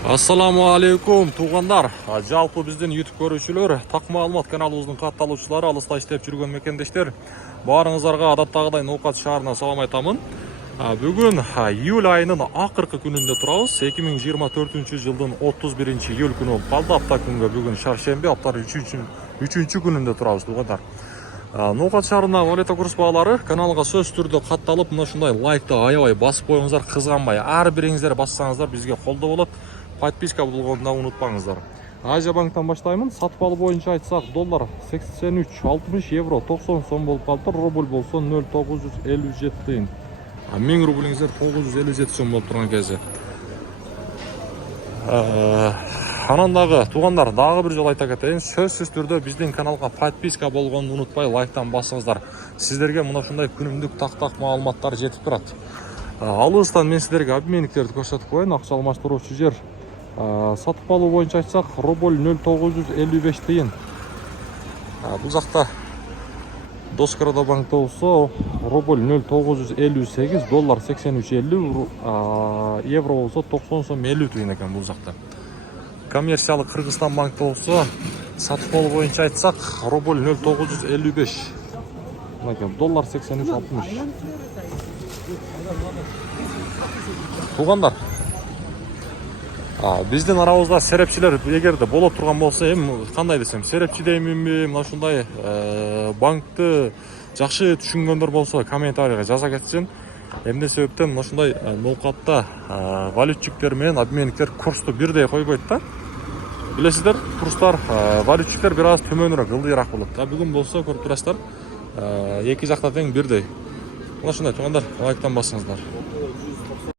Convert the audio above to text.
Ассаламу алейкум туғандар. Жалпы бізден YouTube көрушілер, так маалымат каналыбыздын катталуучулары, алыста иштеп жүргөн мекендештер, баарыңыздарга адаттагыдай Ноокат шаарынан салам айтамын. Бүгүн июль айынын акыркы күнүндө турабыз. 2024 жылдын 31 июль күнү болуп калды. Апта күнгө бүгүн шаршемби, аптанын 3 күнүндө турабыз туғандар. Ноокат шаарына валюта курс баалары каналга сөз түрдө катталып, мына ушундай лайкты аябай басып коюңуздар, кызганбай. Ар бириңиздер бассаңыздар бизге колдоо болот. Подписка болгонду унутпаңыздар. Азия банктан баштаймын. Сатып алуу боюнча айтсак, доллар 83.60, евро 90 сом болуп калды. Рубль болсо 0.957 тыйын. 1000 рублиңиздер 957 сом болуп турган кези. Анан дагы тугандар, дагы бир жолу айта кетейин, сөзсүз түрдө биздин каналга подписка болгонду унутпай, лайктан басыңыздар. Сиздерге мына ушундай күнүмдүк так маалыматтар жетип турат. Алыстан мен сиздерге обменниктерди көрсөтүп коеюн. Акча алмаштыруучу жер. Сатып алуу боюнча айтсак, рубль 0.955 тыйын. Бул жакта Доскорадо банкта болсо рубль 0.958, доллар 83.50, евро болсо 90 сом 50 тыйын экен бул жакта. Коммерциялык Кыргызстан банкта болсо сатып алуу боюнча айтсак, рубль 0.955, доллар 83.60. Тугандар, биздин арабызда серепчилер эгерде боло турган болсо, кандай десем, серепчи дейминби, мына ушундай банкты жакшы түшүнгөндөр болсо комментарийге жаза кетсин. Эмне себептен мына ушундай Ноокатта валютчиктер менен обменниктер курсту бирдей койбойт да. Билесиздер, курстар валютчиктер бир аз төмөнүрөөк, ылдыйраак болот. Бүгүн болсо көрүп турасыздар, эки жакта тең бирдей. Мына ушундай тугандар, лайктан басыңыздар.